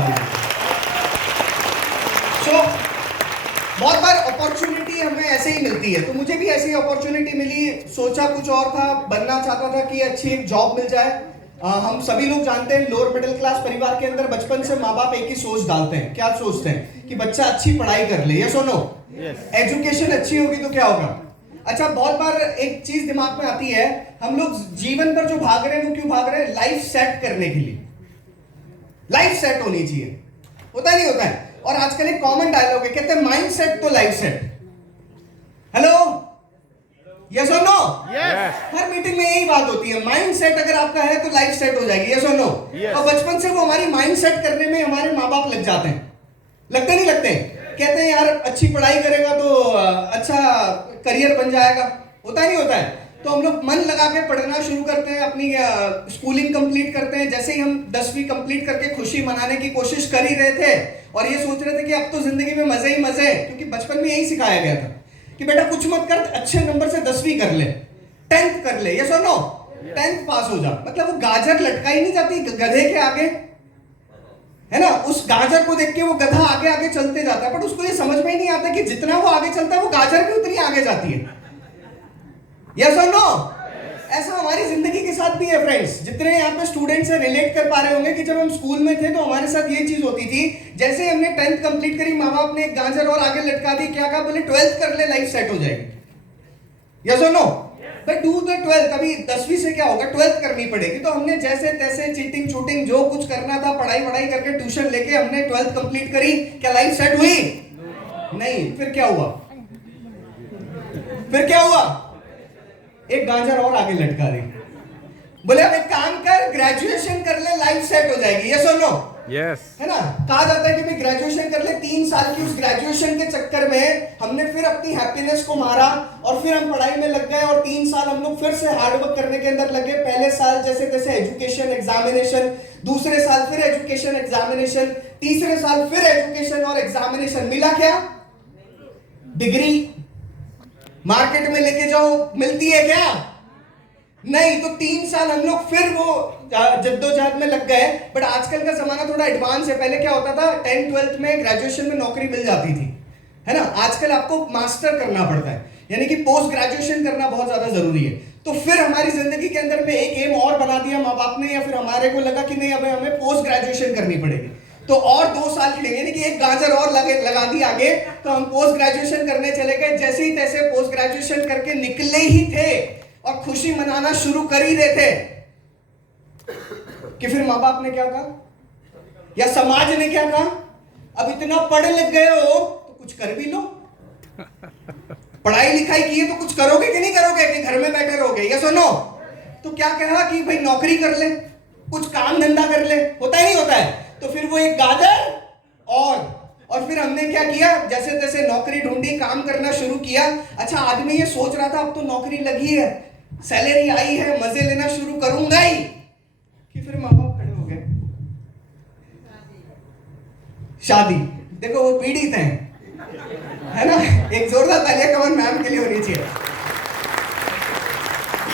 बजा दीजिए। सो बहुत बार अपॉर्चुनिटी हमें ऐसे ही मिलती है, तो मुझे भी ऐसी अपॉर्चुनिटी मिली। सोचा कुछ और था, बनना चाहता था कि अच्छी एक जॉब मिल जाए। हम सभी लोग जानते हैं लोअर मिडिल क्लास परिवार के अंदर बचपन से माँ बाप एक ही सोच डालते हैं। क्या सोचते हैं? कि बच्चा अच्छी पढ़ाई कर ले, यस और नो? एजुकेशन अच्छी होगी तो क्या होगा? अच्छा, बहुत बार एक चीज दिमाग में आती है, हम लोग जीवन पर जो भाग रहे हैं वो क्यों भाग रहे हैं? लाइफ सेट करने के लिए। लाइफ सेट होनी चाहिए, होता नहीं होता है? और आजकल एक कॉमन डायलॉग है, कहते हैं माइंड सेट तो लाइफ सेट। हेलो, यस और नो? हर मीटिंग में यही बात होती है, माइंड सेट अगर आपका है तो लाइफ सेट हो जाएगी, यस और नो? और बचपन से वो हमारी माइंड सेट करने में हमारे माँ बाप लग जाते हैं। लगते नहीं लगते? कहते हैं यार अच्छी पढ़ाई करेगा तो अच्छा करियर बन जाएगा, होता नहीं होता है? तो हम लोग मन लगा के पढ़ना शुरू करते हैं, अपनी स्कूलिंग कंप्लीट करते हैं। जैसे ही हम 10वीं कंप्लीट करके खुशी मनाने की कोशिश कर ही रहे थे और ये सोच रहे थे कि अब तो जिंदगी में मजे ही मजे हैं, क्योंकि बचपन में यही सिखाया गया था कि बेटा कुछ मत कर, अच्छे नंबर से 10वीं कर ले, 10th कर ले, यस और नो? 10th पास हो जा। मतलब वो गाजर लटकाई नहीं जाती गधे के आगे, है ना? उस गाजर को देख के वो गधा आगे आगे चलते जाता है, बट उसको ये समझ में ही नहीं आता कि जितना वो आगे चलता है वो गाजर भी उतनी आगे जाती है, यस और नो? ऐसा हमारी जिंदगी के साथ भी है फ्रेंड्स। जितने यहाँ पे स्टूडेंट्स हैं रिलेट कर पा रहे होंगे कि जब हम स्कूल में थे तो हमारे साथ ये चीज होती थी, जैसे हमने 10th कंप्लीट करी, माँ बाप ने एक गाजर और आगे लटका दी, क्या कहा? बोले 12th कर ले, लाइफ सेट हो जाएगी, यस और no? But do the 12th, अभी 10वीं से क्या होगा? 12th करनी पड़ेगी। तो हमने जैसे तैसे चीटिंग चूटिंग जो कुछ करना था, पढ़ाई वढ़ाई करके ट्यूशन लेके हमने 12th कंप्लीट करी। क्या लाइफ सेट हुई? नहीं। फिर क्या हुआ? फिर क्या हुआ? एक गाजर और आगे लटका दी, बोले अब एक काम कर, ग्रेजुएशन कर ले, लाइफ सेट हो जाएगी, यस और नो? यस। है ना? कहा जाता है कि भाई ग्रेजुएशन कर ले। 3 साल की उस ग्रेजुएशन के चक्कर में हमने फिर अपनी हैप्पीनेस को मारा और फिर हम पढ़ाई में लग गए और 3 साल हम लोग फिर से हार्डवर्क करने के अंदर लगे। पहले साल जैसे तैसे एजुकेशन एग्जामिनेशन, दूसरे साल फिर एजुकेशन एग्जामिनेशन, तीसरे साल फिर एजुकेशन और एग्जामिनेशन। मिला क्या? डिग्री। मार्केट में लेके जाओ, मिलती है क्या? नहीं। तो 3 साल हम लोग फिर वो जद्दोजहद में लग गए। बट आजकल का जमाना थोड़ा एडवांस है। पहले क्या होता था? 10th 12th में ग्रेजुएशन में नौकरी मिल जाती थी, है ना? आजकल आपको मास्टर करना पड़ता है, यानी कि पोस्ट ग्रेजुएशन करना बहुत ज्यादा जरूरी है। तो फिर हमारी जिंदगी के अंदर में एक एम और बना दिया माँ बाप ने, या फिर हमारे को लगा कि नहीं, अब हमें पोस्ट ग्रेजुएशन करनी पड़ेगी। तो और 2 साल के लिए, यानी कि एक गाजर और लगा दी आगे, तो हम पोस्ट ग्रेजुएशन करने चले गए। जैसे ही तैसे पोस्ट ग्रेजुएशन करके निकले ही थे और खुशी मनाना शुरू कर ही रहे थे कि फिर माँ बाप ने क्या कहा, या समाज ने क्या कहा? अब इतना पढ़ लिख गए हो तो कुछ कर भी लो। पढ़ाई लिखाई की है तो कुछ करोगे कि नहीं करोगे, कि घर में बैठे रहोगे, यस और नो? तो क्या कहा कि भाई नौकरी कर ले, कुछ काम धंधा कर ले, होता ही नहीं होता है? तो फिर वो एक गाजर और फिर हमने क्या किया? जैसे तैसे नौकरी ढूंढी, काम करना शुरू किया। अच्छा, आदमी ये सोच रहा था अब तो नौकरी लगी है, सैलरी आई है, मजे लेना शुरू करूंगा ही, कि फिर माँ बाप खड़े हो गए, शादी। देखो वो पीड़ित हैं, है ना? एक जोरदार तालियां कमन मैम के लिए होनी चाहिए।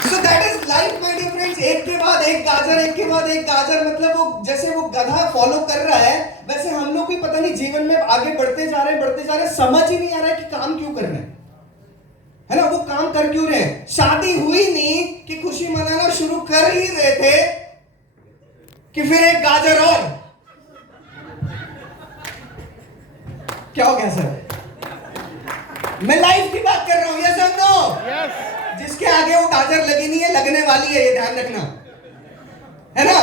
So that is life my dear friends। एक के बाद एक गाजर, एक के बाद एक गाजर। मतलब वो जैसे वो गधा फॉलो कर रहा है, वैसे हम लोग भी पता नहीं जीवन में आगे बढ़ते जा रहे हैं, समझ ही नहीं आ रहा है कि काम क्यों करना है ना? वो काम कर क्यों रहे हैं? शादी हुई नहीं कि खुशी मनाना शुरू कर ही रहे थे कि फिर एक गाजर और। क्या हो गया सर? मैं लाइफ की बात कर रहा हूं, यस और नो? जिसके आगे वो गाजर लगी नहीं है, लगने वाली है, ये ध्यान रखना, है ना?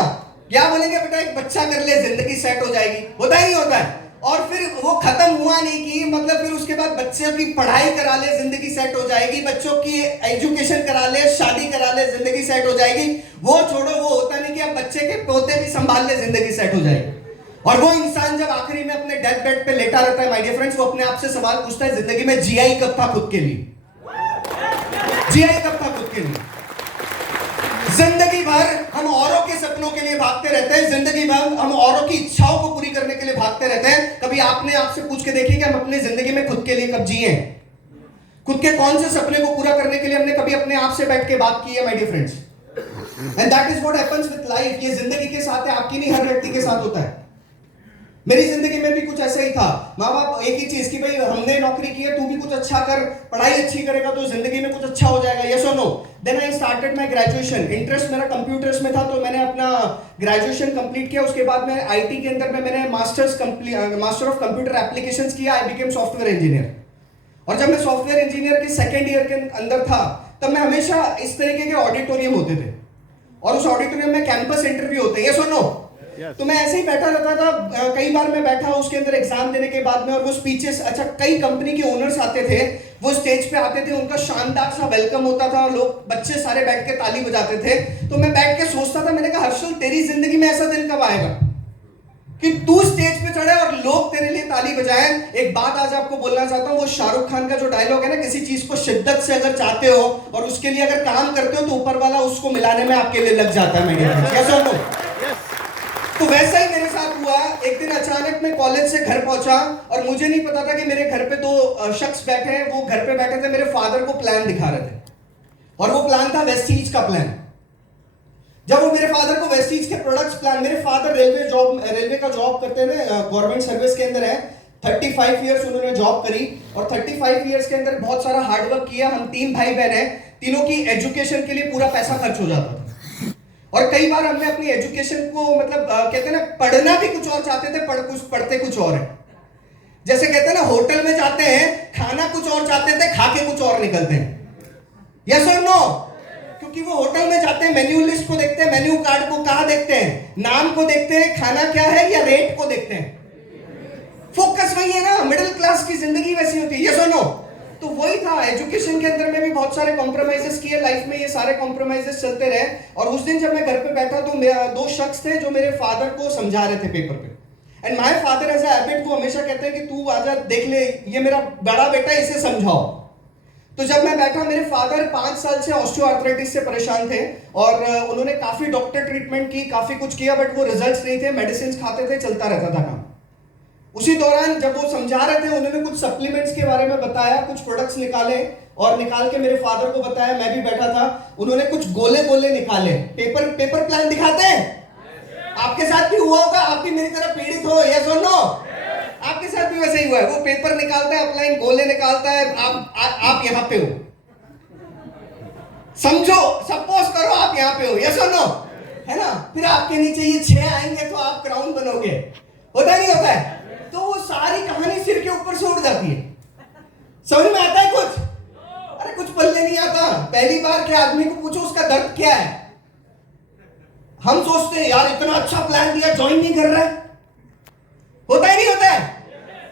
क्या बोलेंगे? बेटा एक बच्चा कर ले, जिंदगी सेट हो जाएगी, होता ही नहीं होता है। और फिर वो खत्म हुआ नहीं कि मतलब फिर उसके बाद बच्चों की पढ़ाई करा ले, जिंदगी सेट हो जाएगी, बच्चों की एजुकेशन करा ले, शादी करा ले, जिंदगी सेट हो जाएगी। वो छोड़ो, वो होता नहीं कि अब बच्चे के पोते भी संभाल ले, जिंदगी सेट हो जाएगी। और वो इंसान जब आखिरी में अपने डेथ बेड पे लेटा रहता है माय डियर फ्रेंड्स, वो अपने आप से सवाल पूछता है, जिंदगी में जिया ही कब था खुद के लिए? जिया ही कब था खुद के लिए? जिंदगी भर हम औरों के सपनों के लिए भागते रहते हैं, जिंदगी भर हम औरों की इच्छाओं को पूरी करने के लिए भागते रहते हैं। कभी आपने आपसे पूछ के देखिए कि हम अपने जिंदगी में खुद के लिए कब जिए? खुद के कौन से सपने को पूरा करने के लिए हमने कभी अपने आप से बैठ के बात की है my dear friends? And that is what happens with life. ये जिंदगी के साथ है, आपकी नहीं, हर व्यक्ति के साथ होता है। मेरी जिंदगी में भी कुछ ऐसा ही था। माँ बाप एक ही चीज की भाई हमने नौकरी की है, तू भी कुछ अच्छा कर, पढ़ाई अच्छी करेगा तो जिंदगी में कुछ अच्छा हो जाएगा, यस और no. Then I started my graduation. Interest मेरा कंप्यूटर्स में था, तो मैंने अपना ग्रेजुएशन कंप्लीट किया। उसके बाद मैं आईटी के अंदर में मैंने मास्टर ऑफ कंप्यूटर एप्लीकेशंस किया। I became software engineer. और जब मैं सॉफ्टवेयर इंजीनियर के सेकेंड ईयर के अंदर था, तब मैं हमेशा इस तरीके के ऑडिटोरियम होते थे, और उस ऑडिटोरियम में कैंपस इंटरव्यू होते हैं, ये सुनो। तो मैं ऐसे ही बैठा रहता था। कई बार मैं बैठा उसके अंदर एग्जाम देने के बाद में, और वो स्पीचेस, अच्छा कई कंपनी के ओनर्स आते थे, वो स्टेज पे आते थे, उनका शानदार सा वेलकम होता था, लोग बच्चे सारे बैठ के ताली बजाते थे। तो मैं बैठ के सोचता था, मैंने कहा हर्षल तेरी जिंदगी में ऐसा दिन कब आएगा कि तू स्टेज पे चढ़े और लोग तेरे लिए ताली बजाएं। एक बात आज आपको बोलना चाहता हूं, वो शाहरुख खान का जो डायलॉग है ना, किसी चीज को शिद्दत से अगर चाहते हो और उसके लिए अगर काम करते हो तो ऊपर वाला उसको मिलाने में आपके लिए लग जाता है। मैं तो वैसा ही मेरे साथ हुआ। एक दिन अचानक मैं कॉलेज से घर पहुंचा, और मुझे नहीं पता था कि मेरे घर पे दो शख्स बैठे हैं। वो घर पे बैठे थे, मेरे फादर को प्लान दिखा रहे थे, और वो प्लान था वेस्टीज का प्लान। जब वो मेरे फादर को वेस्टीज के प्रोडक्ट्स प्लान, मेरे फादर रेलवे का जॉब करते थे, गवर्नमेंट सर्विस के अंदर है। 35 इयर्स उन्होंने जॉब करी, और 35 इयर्स के अंदर बहुत सारा हार्डवर्क किया। हम 3 भाई बहन हैं, तीनों की एजुकेशन के लिए पूरा पैसा खर्च हो जाता था। और कई बार हमने अपनी एजुकेशन को मतलब कहते हैं ना, पढ़ना भी कुछ और चाहते थे, पढ़ते कुछ और है। जैसे कहते हैं ना, होटल में जाते हैं, खाना कुछ और चाहते थे, खा के कुछ और निकलते हैं, यस और नो। क्योंकि वो होटल में जाते हैं, मेन्यू लिस्ट को देखते हैं, मेन्यू कार्ड को कहां देखते हैं, नाम को देखते हैं, खाना क्या है, या रेट को देखते हैं। फोकस वही है ना, मिडिल क्लास की जिंदगी वैसी होती है, यस और नो। तो वही था, एजुकेशन के अंदर में भी बहुत सारे कॉम्प्रोमाइजेस किए लाइफ में, ये सारे कॉम्प्रोमाइजेस चलते रहे। और उस दिन जब मैं घर पे बैठा, तो दो शख्स थे जो मेरे फादर को समझा रहे थे पेपर पे। And my father as a habit, वो हमेशा कहते हैं कि तू आजा देख ले, ये मेरा बड़ा बेटा, इसे समझाओ। तो जब मैं बैठा, मेरे फादर 5 साल से ऑस्टियोआर्थराइटिस से परेशान थे, और उन्होंने काफी डॉक्टर ट्रीटमेंट की, काफी कुछ किया, बट वो रिजल्ट्स नहीं थे। मेडिसिन खाते थे, चलता रहता था काम। उसी दौरान जब वो समझा रहे थे, उन्होंने कुछ सप्लीमेंट्स के बारे में बताया, कुछ प्रोडक्ट्स निकाले, और निकाल के मेरे फादर को बताया। मैं भी बैठा था, उन्होंने कुछ गोले गोले निकाले। पेपर प्लान दिखाते हैं, आपके साथ भी हुआ होगा, आप भी मेरी तरह पीड़ित हो, यस और नो। आपके साथ भी वैसे ही हुआ है। वो पेपर निकालता है, अपलाइन गोले निकालता है, आप यहां पे हो, समझो, सपोज करो आप यहां पे हो, यस और नो, है ना। फिर आपके नीचे ये 6 आएंगे तो आप क्राउन बनोगे, होता नहीं होता है। तो वो सारी कहानी सिर के ऊपर से उड़ जाती है। समझ में आता है कुछ? अरे कुछ पल्ले नहीं आता। पहली बार के आदमी को पूछो उसका दर्द क्या है। हम सोचते हैं यार इतना अच्छा प्लान दिया, ज्वाइन नहीं कर रहा है, होता ही नहीं होता है।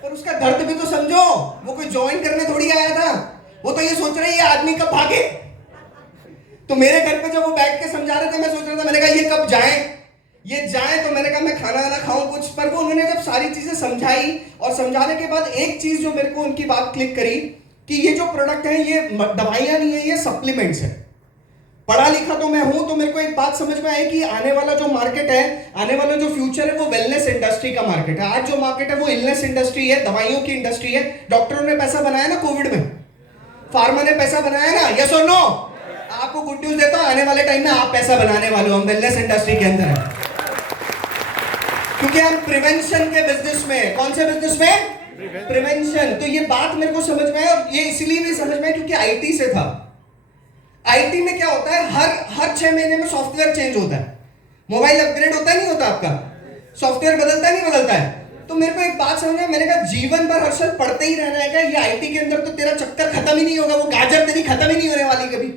पर उसका दर्द भी तो समझो, वो कोई ज्वाइन करने थोड़ी आया था, वो तो ये सोच रहा है ये आदमी कब भागे। तो मेरे घर पे जब वो बैठ के समझा रहे थे, मैं सोच रहा था, मैंने कहा ये कब जाए, तो मैंने कहा मैं खाना ना खाऊं कुछ। पर वो उन्होंने जब सारी चीजें समझाई, और समझाने के बाद एक चीज जो मेरे को उनकी बात क्लिक करी, कि ये जो प्रोडक्ट है ये दवाइयां नहीं है, ये सप्लीमेंट्स है। पढ़ा लिखा तो मैं हूं, तो मेरे को एक बात समझ में आई कि आने वाला जो मार्केट है, आने वाला जो फ्यूचर है, वो वेलनेस इंडस्ट्री का मार्केट है। आज जो मार्केट है वो इलनेस इंडस्ट्री है, दवाइयों की इंडस्ट्री है। डॉक्टरों ने पैसा बनाया ना कोविड में, फार्मा ने पैसा बनाया ना, यस और नो। आपको गुड न्यूज देता हूं, आने वाले टाइम में आप पैसा बनाने वाले हो। हम वेलनेस इंडस्ट्री के अंदर है, क्योंकि हम प्रिवेंशन के बिजनेस में। कौन से बिजनेस में? प्रिवेंशन। तो ये बात मेरे को समझ में है, और ये इसलिए भी समझ में है क्योंकि आईटी से था। आईटी में क्या होता है, हर 6 महीने में सॉफ्टवेयर चेंज होता है, मोबाइल अपग्रेड होता नहीं होता, आपका सॉफ्टवेयर बदलता नहीं बदलता है। तो मेरे को एक बात समझ में, मैंने कहा जीवन भर हर साल पढ़ते ही रहना है क्या? ये आईटी के अंदर तो तेरा चक्कर खत्म ही नहीं होगा, वो गाजर तेरी खत्म ही नहीं होने वाली कभी।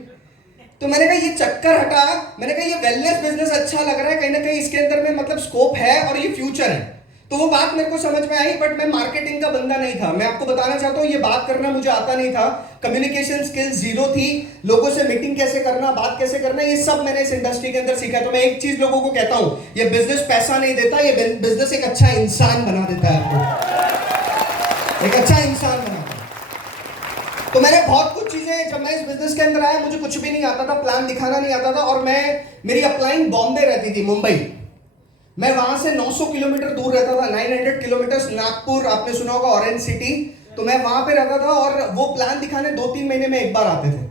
तो मैंने कहा ये चक्कर हटा, मैंने कहा ये वेलनेस बिजनेस अच्छा लग रहा है, कहीं ना कहीं इसके अंदर में मतलब स्कोप है, और ये फ्यूचर है। तो वो बात मेरे को समझ में आई, बट मैं मार्केटिंग का बंदा नहीं था। मैं आपको बताना चाहता हूँ, ये बात करना मुझे आता नहीं था, कम्युनिकेशन स्किल्स जीरो थी। लोगों से मीटिंग कैसे करना, बात कैसे करना, ये सब मैंने इस इंडस्ट्री के अंदर सीखा। तो मैं एक चीज लोगों को कहता हूँ, ये बिजनेस पैसा नहीं देता, ये बिजनेस एक अच्छा इंसान बना देता है आपको, एक अच्छा इंसान बनाता है। तो मैंने बहुत कुछ चीजें, जब मैं इस बिजनेस के अंदर आया, मुझे कुछ भी नहीं आता था, प्लान दिखाना नहीं आता था, और मेरी अपलाइन बॉम्बे रहती थी, मुंबई। मैं वहां से 900 किलोमीटर दूर रहता था, 900 किलोमीटर। नागपुर आपने सुना होगा, ऑरेंज सिटी। तो मैं वहां पे रहता था, और वो प्लान दिखाने 2-3 महीने में एक बार आते थे।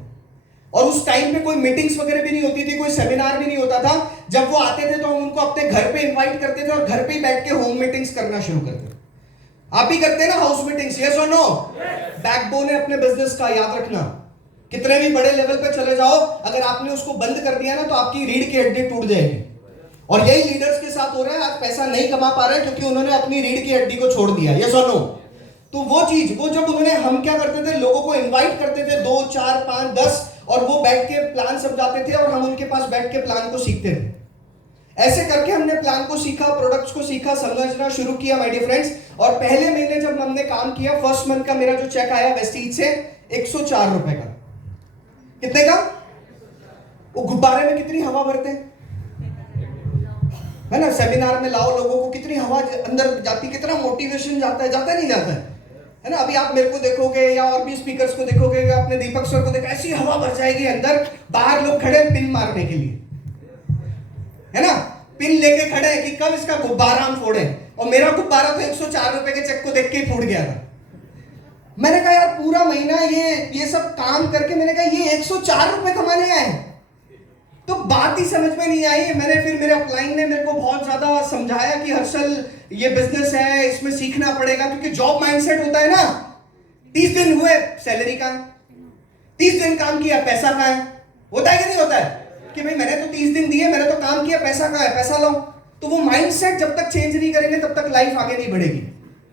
और उस टाइम पे कोई मीटिंग्स वगैरह भी नहीं होती थी, कोई सेमिनार भी नहीं होता था। जब वो आते थे तो हम उनको अपने घर पे इनवाइट करते थे और घर पे ही बैठ के होम मीटिंग्स करना शुरू करते थे। आप भी करते हैं ना हाउस मीटिंग्स, यस और नो? बैकबोन है अपने बिजनेस का, याद रखना। कितने भी बड़े लेवल पे चले जाओ, अगर आपने उसको बंद कर दिया ना तो आपकी रीढ़ की हड्डी टूट जाएगी। और यही लीडर्स के साथ हो रहा है, आज पैसा नहीं कमा पा रहे क्योंकि उन्होंने अपनी रीढ़ की हड्डी को छोड़ दिया, यस और नो? तो वो चीज, वो जब उन्होंने, हम क्या करते थे, लोगों को इनवाइट करते थे 2 4 5 10, और वो बैठ के प्लान समझाते थे और हम उनके पास बैठ के प्लान को सीखते थे। ऐसे करके हमने प्लान को सीखा, प्रोडक्ट्स को सीखा, समझना शुरू किया माय डियर फ्रेंड्स। और पहले महीने जब हमने काम किया, फर्स्ट मंथ का मेरा जो चेक आया वेस्टीज से 104 रुपए का। कितने का? वो गुब्बारे में कितनी हवा भरते हैं, है ना? सेमिनार में लाओ लोगों को, कितनी हवा अंदर जाती, कितना मोटिवेशन जाता है नहीं जाता है ना? अभी आप मेरे को देखोगे या और भी स्पीकर्स को देखोगे या अपने दीपक सर को देखो, ऐसी हवा भर जाएगी अंदर, बाहर लोग खड़े हैं पिन मारने के लिए, है ना? पिन लेके खड़े हैं कि कब इसका गुब्बारा हम फोड़े। और मेरा गुब्बारा तो 104 रुपए के चेक को देख के ही फूट गया था। मैंने कहा यार पूरा महीना ये सब काम करके, मैंने कहा ये 104 रुपए कमाने आए, तो बात ही समझ में नहीं आई। मैंने फिर, मेरे अपलाइन ने मेरे को बहुत ज्यादा समझाया कि हर्षल ये बिजनेस है, इसमें सीखना पड़ेगा, क्योंकि जॉब माइंडसेट होता है ना। 30 दिन हुए, सैलरी कहां है? 30 दिन काम किया, पैसा कहां है? होता है कि नहीं होता है कि भाई मैंने तो 30 दिन दिए, मैंने तो काम किया, पैसा कहां है? पैसा लाओ। तो वो माइंडसेट जब तक चेंज नहीं करेंगे तब तक लाइफ आगे नहीं बढ़ेगी।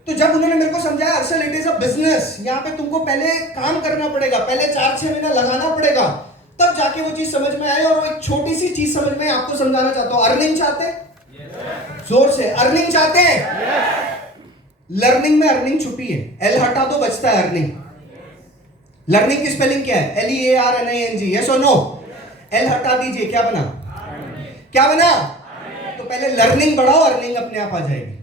तो जब उन्होंने मेरे को समझाया Harshal it is a business, यहाँ पे तुमको पहले काम करना पड़ेगा, पहले 4-6 महीना लगाना पड़ेगा, तब जाके वो चीज समझ में आए। और वो एक छोटी सी चीज समझ में आपको समझाना चाहता हूं। अर्निंग चाहते हैं? जोर से, अर्निंग चाहते हैं? लर्निंग में अर्निंग छुपी है, एल हटा दो बचता है अर्निंग। लर्निंग की स्पेलिंग क्या है? LEARNING, यस और नो? एल हटा दीजिए, क्या बना? क्या बना? तो पहले लर्निंग बढ़ाओ, अर्निंग अपने आप आ जाएगी।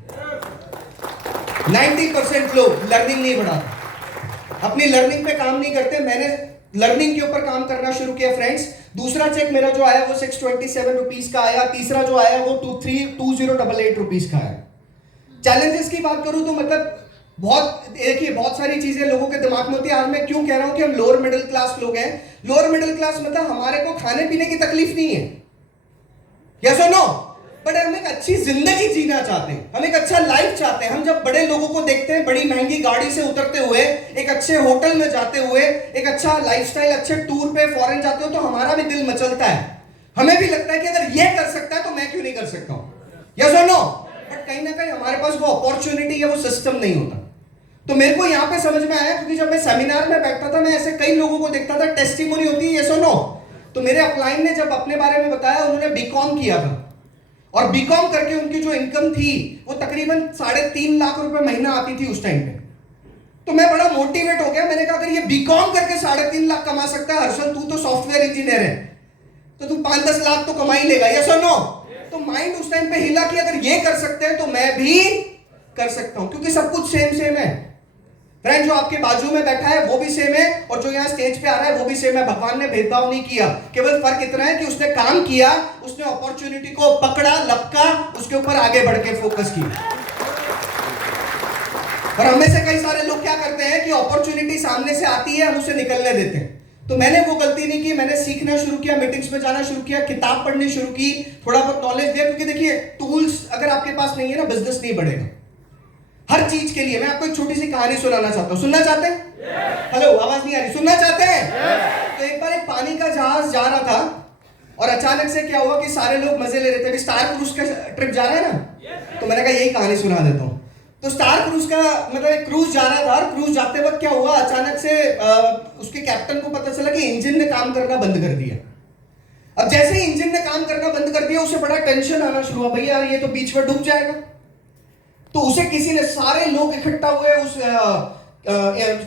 90% लोग लर्निंग नहीं बढ़ाते, अपनी लर्निंग पे काम नहीं करते। मैंने लर्निंग के ऊपर काम करना शुरू किया फ्रेंड्स। दूसरा चेक मेरा जो आया वो 627 रुपीज का आया, तीसरा जो आया वो 2088 रुपीज का आया। चैलेंजेस की बात करूं तो मतलब बहुत, देखिए बहुत सारी चीजें लोगों के दिमाग में होती है। आज मैं क्यों कह रहा हूं कि हम लोअर मिडिल क्लास लोग हैं। लोअर मिडिल क्लास मतलब हमारे को खाने पीने की तकलीफ नहीं है, यस और नो? बट हम एक अच्छी जिंदगी जीना चाहते हैं, हम एक अच्छा लाइफ चाहते हैं। हम जब बड़े लोगों को देखते हैं बड़ी महंगी गाड़ी से उतरते हुए, एक अच्छे होटल में जाते हुए, एक अच्छा लाइफस्टाइल, अच्छे टूर पे फॉरेन जाते हो, तो हमारा भी दिल मचलता है। हमें भी लगता है कि अगर ये कर सकता है तो मैं क्यों नहीं कर सकता हूं, यस और नो? बट कहीं ना कहीं हमारे पास वो अपॉर्चुनिटी या वो सिस्टम नहीं होता। तो मेरे को यहां पे समझ में आया, क्योंकि जब मैं सेमिनार में बैठता था, मैं ऐसे कई लोगों को देखता था, टेस्टिमोनी होती है, यस और नो? तो मेरे अपलाइन ने जब अपने बारे में बताया, उन्होंने बीकॉम किया था और बीकॉम करके उनकी जो इनकम थी वो तकरीबन 3.5 लाख रुपए महीना आती थी उस टाइम पे। तो मैं बड़ा मोटिवेट हो गया। मैंने कहा अगर ये बीकॉम करके 3.5 लाख कमा सकता है हर्षल, तू तो सॉफ्टवेयर इंजीनियर है, तो तू 5-10 लाख तो कमा ही लेगा, यस और नो? तो माइंड उस टाइम पे हिला कि अगर ये कर सकते हैं तो मैं भी कर सकता हूं, क्योंकि सब कुछ सेम है। फ्रेंड, जो आपके बाजू में बैठा है वो भी सेम है और जो यहाँ स्टेज पे आ रहा है वो भी सेम है। भगवान ने भेदभाव नहीं किया, केवल फर्क इतना है कि उसने काम किया, उसने अपॉर्चुनिटी को पकड़ा, लपका, उसके ऊपर आगे बढ़ के फोकस किया। और हमें से कई सारे लोग क्या करते हैं कि अपॉर्चुनिटी सामने से आती है, हम उसे निकलने देते हैं। तो मैंने वो गलती नहीं की, मैंने सीखना शुरू किया, मीटिंग्स में जाना शुरू किया, किताब पढ़नी शुरू की, थोड़ा बहुत नॉलेज दिया। क्योंकि देखिए टूल्स अगर आपके पास नहीं है ना, बिजनेस नहीं बढ़ेगा। हर चीज के लिए मैं आपको एक छोटी सी कहानी सुनाना चाहता हूं। सुनना चाहते हैं? हेलो, आवाज नहीं आ रही? सुनना चाहते हैं? तो एक बार एक पानी का जहाज जा रहा था और अचानक से क्या हुआ कि सारे लोग मजे ले रहे थे। अभी स्टार क्रूज का ट्रिप जा रहा है ना, तो मैंने कहा यही कहानी सुना देता हूं। तो स्टार क्रूज का मतलब एक क्रूज जा रहा था और क्रूज जाते वक्त क्या हुआ, अचानक से उसके कैप्टन को पता चला कि इंजन ने काम करना बंद कर दिया। अब जैसे ही इंजन ने काम करना बंद कर दिया, उसे बड़ा टेंशन आना शुरू हुआ, भैया ये तो बीच में डूब जाएगा। तो उसे किसी ने, सारे लोग इकट्ठा हुए, उस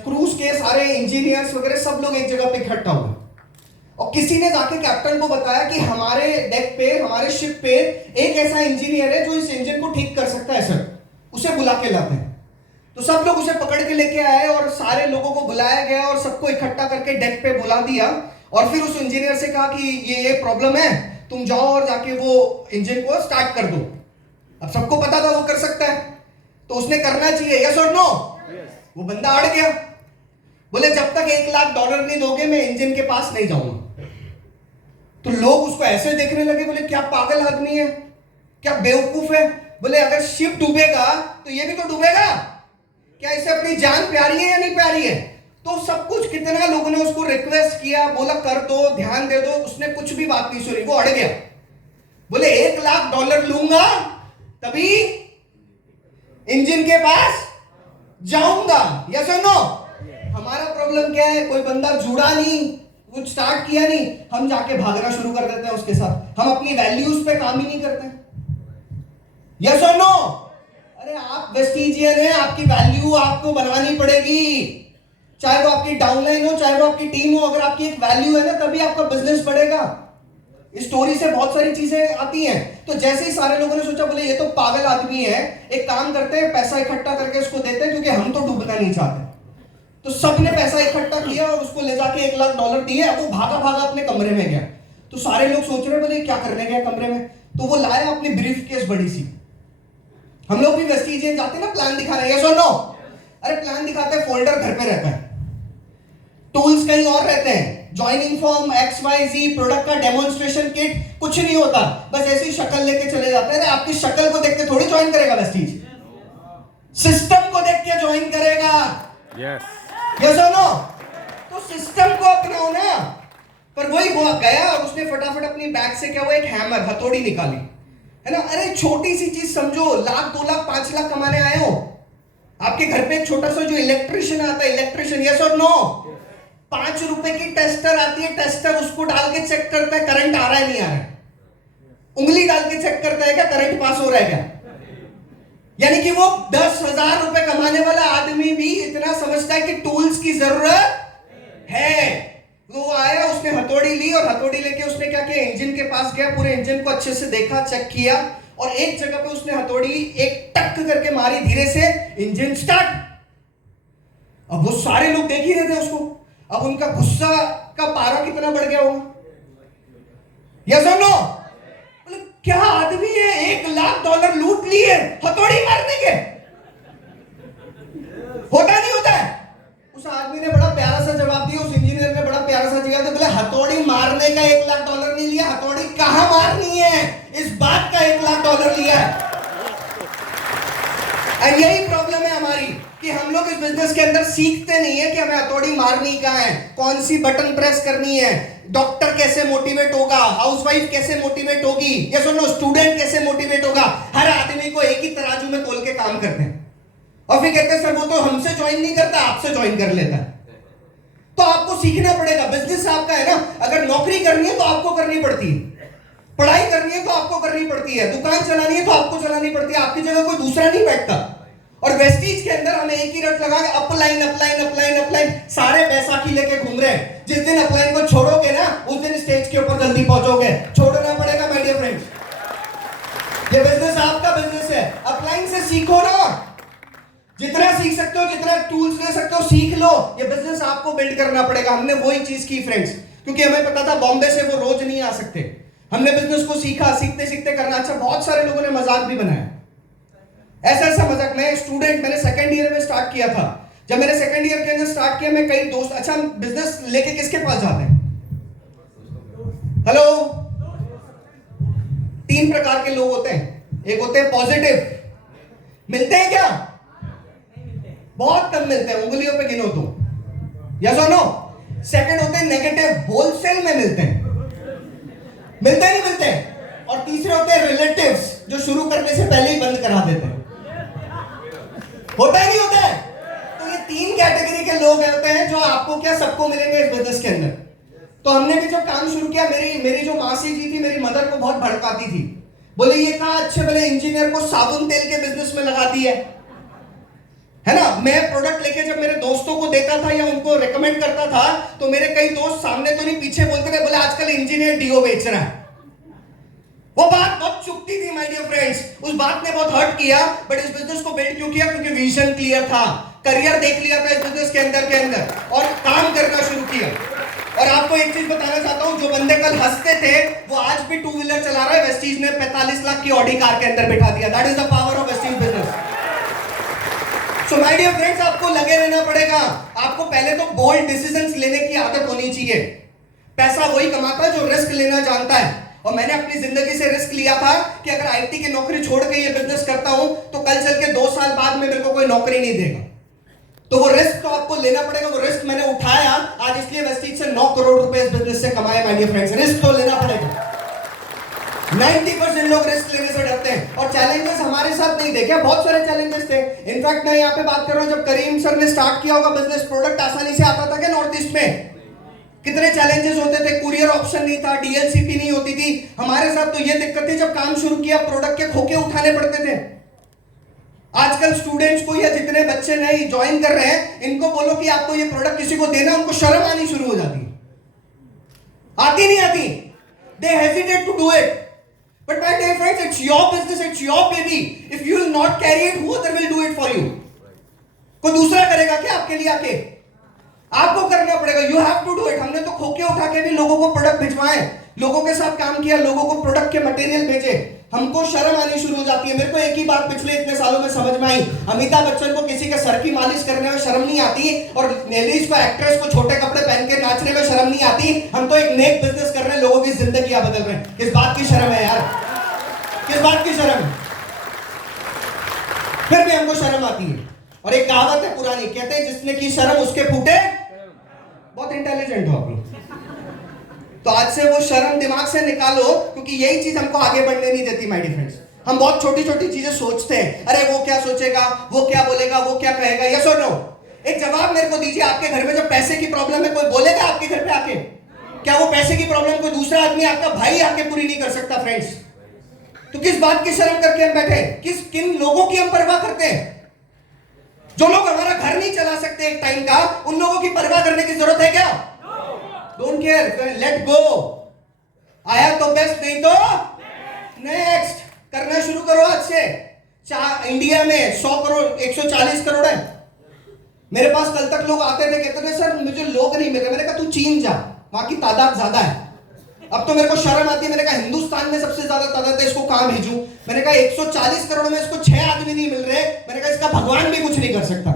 क्रूज के सारे इंजीनियर्स वगैरह सब लोग एक जगह पे इकट्ठा हुए और किसी ने जाके कैप्टन को बताया कि हमारे डेक पे, हमारे शिप पे एक ऐसा इंजीनियर है जो इस इंजन को ठीक कर सकता है सर, उसे बुला के लाते हैं। तो सब लोग उसे पकड़ के लेके आए और सारे लोगों को बुलाया गया और सबको इकट्ठा करके डेक पे बुला दिया और फिर उस इंजीनियर से कहा कि ये प्रॉब्लम है, तुम जाओ और जाके वो इंजन को स्टार्ट कर दो। अब सबको पता था वो कर सकता है, तो उसने करना चाहिए, यस और नो? वो बंदा अड़ गया, बोले जब तक $1 लाख नहीं दोगे मैं इंजन के पास नहीं जाऊंगा। तो लोग उसको ऐसे देखने लगे, बोले क्या पागल आदमी है, क्या बेवकूफ है। बोले अगर शिप डूबेगा तो ये भी तो डूबेगा, क्या इसे अपनी जान प्यारी है या नहीं प्यारी है। तो सब कुछ, कितना लोगों ने उसको रिक्वेस्ट किया, बोला कर दो, ध्यान दे दो, उसने कुछ भी बात नहीं सुनी, वो अड़ गया। बोले $1,00,000 लूंगा तभी इंजन के पास जाऊंगा, यस और नो। हमारा प्रॉब्लम क्या है, कोई बंदा जुड़ा नहीं, कुछ स्टार्ट किया नहीं, हम जाके भागना शुरू कर देते हैं उसके साथ। हम अपनी वैल्यूज पे काम ही नहीं करते, यस और नो। अरे आप वेस्टिजियन है, आपकी वैल्यू आपको बनानी पड़ेगी, चाहे वो आपकी डाउनलाइन हो, चाहे वो आपकी टीम हो। अगर आपकी एक वैल्यू है ना, तभी आपका बिजनेस बढ़ेगा। इस स्टोरी से बहुत सारी चीजें आती हैं। तो जैसे ही सारे लोगों ने सोचा, बोले ये तो पागल आदमी है, एक काम करते हैं, पैसा इकट्ठा करके उसको देते हैं, क्योंकि हम तो डूबना नहीं चाहते। तो सबने पैसा इकट्ठा किया और उसको ले जाके $1,00,000 दिए। अब वो भागा भागा अपने कमरे में गया। तो सारे लोग सोच रहे, बोले क्या करने गया कमरे में। तो वो लाया अपनी ब्रीफ केस बड़ी सी। हम लोग भी वेस्टिजियन जाते हैं ना प्लान दिखाने, यस और नो। अरे प्लान दिखाते हैं, फोल्डर घर पे रहता है, टूल्स कहीं और रहते हैं, ज्वाइनिंग फॉर्म, XYZ, प्रोडक्ट का डेमोन्स्ट्रेशन किट, कुछ नहीं होता, बस ऐसी शक्ल लेके चले जाते हैं। आपकी शक्ल को देख के थोड़ी ज्वाइन करेगा वेस्टीज, सिस्टम को देख के ज्वाइन करेगा, यस और नो। तो सिस्टम को अपनाओ ना। पर वही वो गया और उसने फटाफट अपनी बैग से क्या, वो एक हैमर, हथौड़ी निकाली, है ना। अरे छोटी सी चीज समझो, $1,00,000, $2,00,000, $5,00,000 कमाने आए हो। आपके घर पे एक छोटा सा जो इलेक्ट्रिशियन आता है, इलेक्ट्रिशियन, यस और नो, ₹5 की टेस्टर आती है, टेस्टर उसको डाल के चेक करता है करंट आ रहा है नहीं आ रहा है, उंगली डाल के चेक करता है क्या करंट पास हो रहा है क्या। यानी कि वो ₹10,000 कमाने वाला आदमी भी इतना समझता है कि टूल्स की जरूरत है। तो वो आया, उसने हथौड़ी ली और हथौड़ी लेके उसने क्या किया, इंजन के पास गया, पूरे इंजन को अच्छे से देखा, चेक किया, और एक जगह पे उसने हथौड़ी एक टक करके मारी, धीरे से इंजन स्टार्ट। अब वो सारे लोग देख ही रहे थे उसको। अब उनका गुस्सा का पारा कितना बढ़ गया होगा, यस और नो। क्या आदमी है, $1,00,000 लूट लिए हथौड़ी मारने के, होता नहीं होता है। उस आदमी ने बड़ा प्यारा सा जवाब दिया, उस इंजीनियर ने बड़ा प्यारा सा जवाब दिया, बोले हथौड़ी मारने का $1,00,000 नहीं लिया, हथौड़ी कहां मारनी है इस बात का $1,00,000 लिया है। और यही प्रॉब्लम है हमारी कि हम लोग इस बिजनेस के अंदर सीखते नहीं है कि हमें हथौड़ी मारनी कहां है, कौन सी बटन प्रेस करनी है, डॉक्टर कैसे मोटिवेट होगा, हाउसवाइफ कैसे मोटिवेट होगी, यस और नो, स्टूडेंट कैसे मोटिवेट होगा। हर आदमी को एक ही तराजू में तोल के काम करते हैं और फिर कहते हैं सर वो तो हमसे ज्वाइन नहीं करता, आपसे ज्वाइन कर लेता है। तो आपको सीखना पड़ेगा, बिजनेस आपका है ना। अगर नौकरी करनी है तो आपको करनी पड़ती है, पढ़ाई करनी है तो आपको करनी पड़ती है, दुकान चलानी है तो आपको चलानी पड़ती है, आपकी जगह कोई दूसरा नहीं बैठता। और वेस्टीज के अंदर हमें एक ही रट लगा के अपलाइन अपलाइन अपलाइन अपलाइन, सारे पैसा की लेके घूम रहे हैं। जिस दिन अपलाइन को छोड़ोगे ना, उस दिन स्टेज के ऊपर जल्दी पहुंचोगे। छोड़ना पड़ेगा माय डियर फ्रेंड्स, ये बिजनेस आपका बिजनेस है। अपलाइन से सीखो ना, जितना सीख सकते हो, जितना टूल्स ले सकते हो सीख लो। ये बिजनेस आपको बिल्ड करना पड़ेगा। हमने वही चीज की फ्रेंड्स, क्योंकि हमें पता था बॉम्बे से वो रोज नहीं आ सकते। हमने बिजनेस को सीखा, सीखते सीखते करना। अच्छा, बहुत सारे लोगों ने मजाक भी बनाया, ऐसा ऐसा मजाक। मैं स्टूडेंट, मैंने सेकंड ईयर में स्टार्ट किया था। जब मैंने सेकंड ईयर के अंदर स्टार्ट किया, मैं कई दोस्त, अच्छा हम बिजनेस लेके किसके पास जाते हैं, हेलो। 3 प्रकार के लोग होते हैं। एक होते हैं पॉजिटिव, मिलते हैं क्या, बहुत कम मिलते हैं, उंगलियों पे गिनो तो, यस और नो। सेकंड होते हैं नेगेटिव, होलसेल में मिलते हैं, मिलते नहीं मिलते। और तीसरे होते हैं रिलेटिव्स, जो शुरू करने से पहले ही बंद करा देते हैं, होता ही नहीं होता है। तो ये 3 कैटेगरी के लोग होते हैं जो आपको क्या, सबको मिलेंगे इस बिजनेस के अंदर। तो हमने भी जब काम शुरू किया, मेरी जो मासी जी थी, मेरी मदर को बहुत भड़काती थी। बोले ये कहा अच्छे भले इंजीनियर को साबुन तेल के बिजनेस में लगाती है ना। मैं प्रोडक्ट लेके जब मेरे दोस्तों को देता था या उनको रेकमेंड करता था, तो मेरे कई दोस्त सामने तो नहीं पीछे बोलते थे, बोले आजकल इंजीनियर डीओ बेच रहा है। वो बात बहुत चुभती थी माय डियर फ्रेंड्स, उस बात ने बहुत हर्ट किया। बट इस बिजनेस को बिल्ड क्यों किया, क्योंकि विजन क्लियर था, करियर देख लिया था इस बिजनेस के अंदर और काम करना शुरू किया। और आपको एक चीज बताना चाहता हूं, जो बंदे कल हंसते थे वो आज भी 2 व्हीलर चला रहा है। वेस्टीज ने 45 लाख की ऑडी कार के अंदर बैठा दिया। That is the power of Vestige business. So my dear friends, आपको लगे रहना पड़ेगा। आपको पहले तो बोल्ड डिसीजंस लेने की आदत होनी चाहिए। पैसा वही कमाता है जो रिस्क लेना जानता है। और मैंने अपनी जिंदगी से रिस्क लिया था कि अगर आईटी की नौकरी छोड़ के ये बिजनेस करता हूं तो कल चल के 2 साल बाद में मेरे को कोई नौकरी नहीं देगा। तो वो रिस्क तो आपको लेना पड़ेगा। वो रिस्क मैंने उठाया आज, इसलिए वेस्टीज से 9 करोड़ रुपए इस बिजनेस से कमाए माय डियर फ्रेंड्स। रिस्क तो लेना पड़ेगा। 90% लोग रिस्क लेने से डरते हैं। और चैलेंजेस हमारे साथ नहीं थे क्या? बहुत सारे चैलेंजेस थे। इनफैक्ट मैं यहाँ पे बात कर रहा हूँ, जब करीम सर ने स्टार्ट किया होगा बिजनेस, प्रोडक्ट आसानी से आता था क्या नॉर्थ ईस्ट में? कितने चैलेंजेस होते थे। कुरियर ऑप्शन नहीं था, डीएलसीपी नहीं होती थी। हमारे साथ तो ये दिक्कत थी, जब काम शुरू किया प्रोडक्ट के खोखे उठाने पड़ते थे। आजकल स्टूडेंट्स को या जितने बच्चे नए ज्वाइन कर रहे हैं, इनको बोलो कि आपको ये प्रोडक्ट किसी को देना, उनको शर्म आनी शुरू हो जाती है। आती नहीं आती, they hesitate to do it. But my dear friends, it's your business, it's your baby. If you will not carry it, who other will do it for you? कोई दूसरा करेगा क्या आपके लिए आके? आपको करना पड़ेगा। You have to do it. हमने तो खोखे उठा के भी लोगों को प्रोडक्ट भिजवाए, लोगों के साथ काम किया, लोगों को प्रोडक्ट के मटेरियल भेजे। हमको शर्म आनी शुरू हो जाती है। मेरे को एक ही बात पिछले इतने सालों में समझ में आई, अमिताभ बच्चन को किसी के सर की मालिश करने में शर्म नहीं आती, और लेडीज को, एक्ट्रेस को छोटे कपड़े पहन के नाचने में शर्म नहीं आती। हम तो एक नेक बिजनेस कर रहे हैं, लोगों की जिंदगी बदल रहे हैं। किस बात की शर्म है यार? किस बात की शर्म है? फिर भी हमको शर्म आती है। और एक कहावत है पुरानी, कहते हैं जिसने की शर्म उसके फूटे। बहुत इंटेलिजेंट हो आप लोग। तो आज से वो शर्म दिमाग से निकालो, क्योंकि यही चीज हमको आगे बढ़ने नहीं देती माय डियर फ्रेंड्स। हम बहुत छोटी छोटी चीजें सोचते हैं, अरे वो क्या सोचेगा, वो क्या बोलेगा, वो क्या कहेगा। यस और नो? एक जवाब मेरे को दीजिए, आपके घर में जब पैसे की प्रॉब्लम है, कोई बोलेगा आपके घर पे आके? क्या वो पैसे की प्रॉब्लम कोई दूसरा आदमी, आपका भाई आके पूरी नहीं कर सकता फ्रेंड्स? तो किस बात की शर्म करके हम बैठे? किन लोगों की हम परवाह करते हैं? जो लोग हमारा घर नहीं चला सकते एक टाइम का, उन लोगों की परवाह करने की जरूरत है क्या? Don't care, let go. आया तो बेस्ट, नहीं तो नेक्स्ट। करना शुरू करो आज से। इंडिया में 100 करोड़ 140 करोड़ है। मेरे पास कल तक लोग आते थे, कहते थे सर मुझे लोग नहीं मिल रहे। मैंने कहा तू चीन जा, वहां की तादाद ज्यादा है। अब तो मेरे को शर्म आती है। मैंने कहा हिंदुस्तान में सबसे ज्यादा तादाद है, इसको कहां भेजूं? मैंने कहा 140 करोड़ में इसको 6 आदमी नहीं मिल रहे। मैंने कहा इसका भगवान भी कुछ नहीं कर सकता।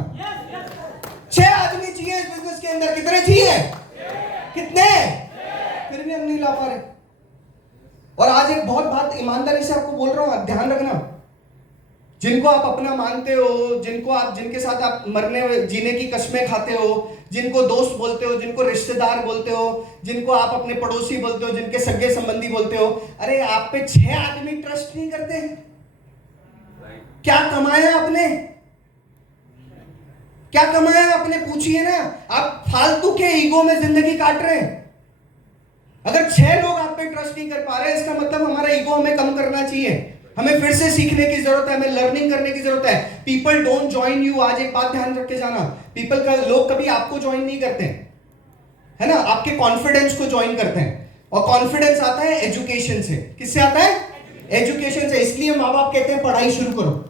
6 आदमी चाहिए इस बिजनेस के अंदर। कितने चाहिए? कितने? फिर भी हम नहीं ला पा रहे। और आज एक बहुत बात ईमानदारी से आपको बोल रहा हूं, ध्यान रखना। जिनको आप अपना मानते हो, जिनके साथ आप मरने जीने की कसमें खाते हो, जिनको दोस्त बोलते हो, जिनको रिश्तेदार बोलते हो, जिनको आप अपने पड़ोसी बोलते हो, जिनके सगे संबंधी बोलते हो, अरे आप पे 6 आदमी ट्रस्ट नहीं करते। क्या कमाया आपने? क्या कमाया आपने? पूछिए ना। आप फालतू के ईगो में जिंदगी काट रहे हैं। अगर 6 लोग आप पे ट्रस्ट नहीं कर पा रहे, इसका मतलब हमारा ईगो हमें कम करना चाहिए। हमें फिर से सीखने की जरूरत है, हमें लर्निंग करने की जरूरत है। People don't join you. आज एक बात ध्यान रख के जाना, लोग कभी आपको ज्वाइन नहीं करते हैं, है ना? आपके कॉन्फिडेंस को ज्वाइन करते हैं। और कॉन्फिडेंस आता है एजुकेशन से। किससे आता है? एजुकेशन से। इसलिए माँ बाप कहते हैं पढ़ाई शुरू करो।